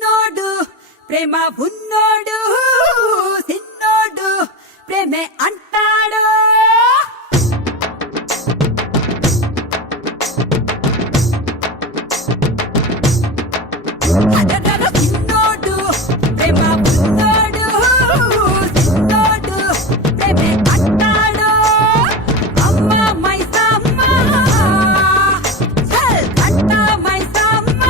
చిన్నోడు ప్రేమ ఉన్నోడు చిన్నోడు ప్రేమే అంటాడు. చిన్నోడు ప్రేమ ఉన్నోడు చిన్నోడు ప్రేమే అంటాడు. అమ్మ మైసమ్మ చల్ అంట మైసమ్మ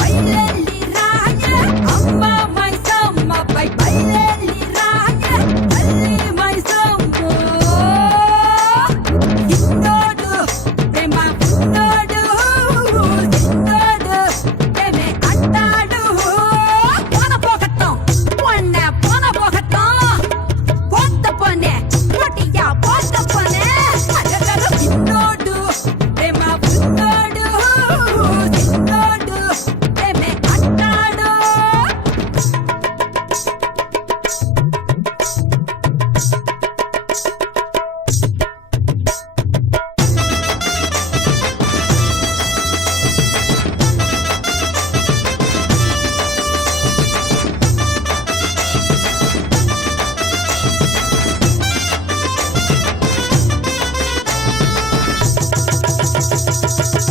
బయలెల్లి రాయే అమ్మ మైసమ్మ బయలెల్లి రాయే తల్లి మైసమ్మ. చిన్నోడు ప్రేమ ఉన్నోడు చిన్నోడు ప్రేమే అంటాడు. పోన పోగొట్టం పొన్నే పోన పోగొట్టం పోత పొన్నే పొటియా పోత పొన్నే. చిన్నోడు ప్రేమ ఉన్నోడు చిన్నోడు ప్రేమే అంటాడు.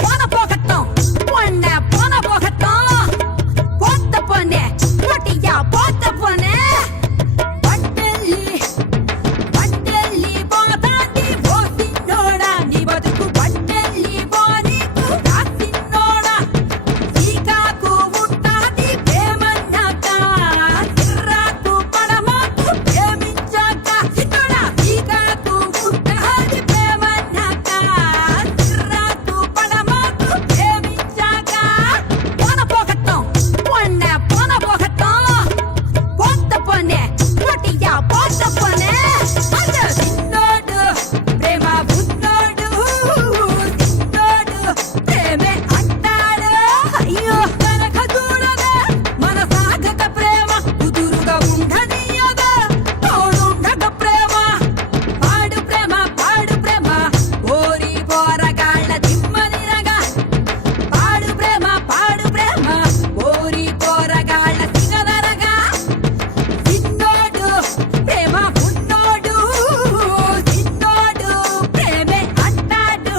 పోన పోగొట్టం పొన్నే పోన పోగొట్టం పోత పొన్నే పొటియా పోత పొన్నే. పట్టెల్లి పోతాంది ఓ సిన్నోడా నీ బతుకు పట్టెల్లి పోనీకు నా సిన్నోడా. చీకాకు ఉంటాది ప్రేమన్నాక చిర్రాకు పడమాకు ప్రేమించాక. చిన్నోడా చీకాకు ఉంటాది ప్రేమన్నాక చిర్రాకు పడమాకు ప్రేమించాక. పోన పోగొట్టం పొన్నే పోన పోగొట్టం పోత పొన్నే పొటియా పోత పొన్నే. చిన్నోడు ప్రేమ ఉన్నోడు చిన్నోడు ప్రేమే అంటాడు. అయ్యో కనక చూడగా మన సాగక ప్రేమ కుదురుగా ఉండనీయదా తోడుండక ప్రేమ. పాడు ప్రేమ ఓరి పోరగాళ్ళ దిమ్మనిరగా పాడు ప్రేమ ఓరి పోరగాళ్ళ సిగదరగా. చిన్నోడు ప్రేమ ఉన్నోడు చిన్నోడు ప్రేమే అంటాడు.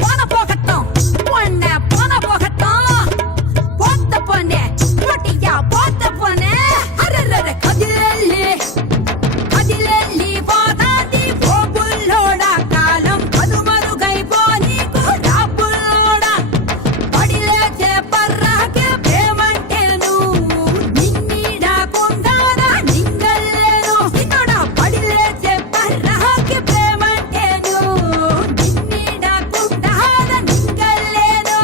పోన పోగొట్టం పొన్నే పోన పోగొట్టం పోత పొన్నే పొటియా పోత పొన్నే. అరెరెరె కదిలెల్లి పోతాంది ఓ బుల్లోడా కాలం కనుమరుగైపోనీకు నా బుల్లోడా. పడిలేచే పర్రాకే ప్రేమంటేను నిన్నీడాకుండానా నింగల్లేను. చిన్నోడా పడిలేచే పర్రాకే ప్రేమంటేను నిన్నీడాకుండానా నింగల్లేను.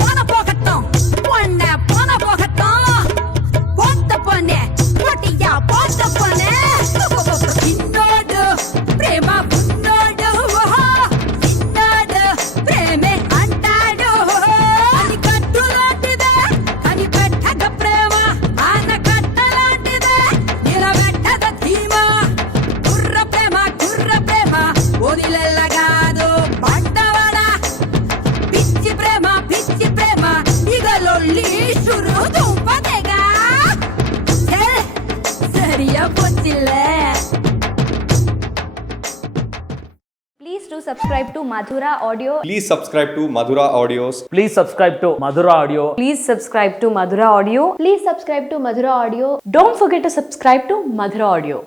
పోన పోగొట్టం పొన్నే పోన పోగొట్టం పోత పొన్నే పొటియా పోత పొన్నే. చిన్నోడు ప్రేమ ఉన్నోడు చిన్నోడు ప్రేమే అంటాడు. అది కట్టులాంటిదే కనిపెట్టక ప్రేమ ఆనకట్టలాంటిదే నిలబెట్టద ధీమా. కుర్ర ప్రేమ వదిలెల్లగాదు పంటవడ. పిచ్చి ప్రేమ ఇగలొల్లి షురు దుంపదెగా. సరియా పొచ్చిల్లే. Please do subscribe to Madhura Audio. Please subscribe to Madhura Audios. Please subscribe to Madhura Audio. Please subscribe to Madhura Audio. Please subscribe to Madhura Audio. Don't forget to subscribe to Madhura Audio.